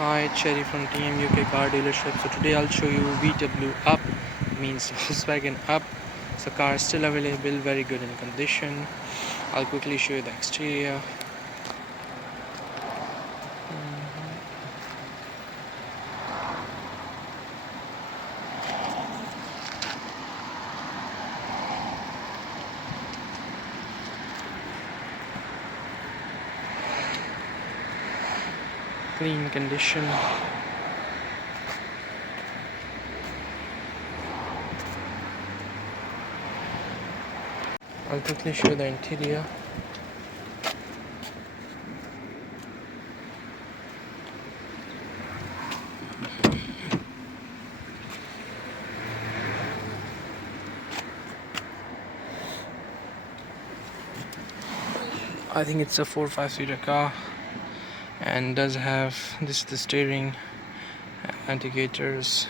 Hi, Cherry from TM UK Car Dealership. So today I'll show you VW Up, means Volkswagen Up. So car is still available, very good in condition. I'll quickly show you the exterior. Clean condition. I'll quickly show you the interior. I think it's a 4-5-seater car and does have this the steering, indicators.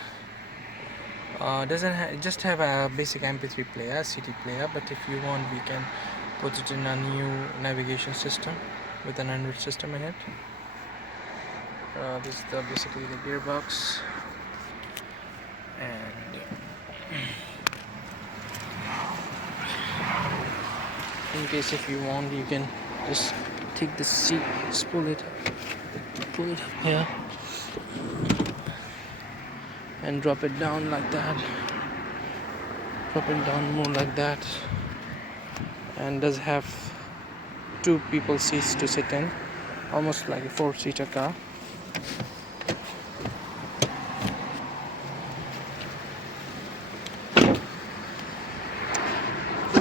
Doesn't just have a basic MP3 player, CD player, but if you want we can put it in a new navigation system with an Android system in it. This is basically the gearbox, and in case if you want you can just take the seat, just pull it up here and drop it down like that, drop it down more like that, and does have 2 people seats to sit in, almost like a 4-seater car.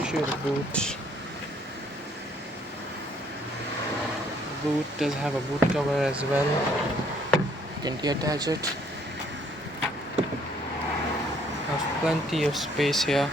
Show the boot. The boot does have a boot cover as well. You can detach it. Have plenty of space here.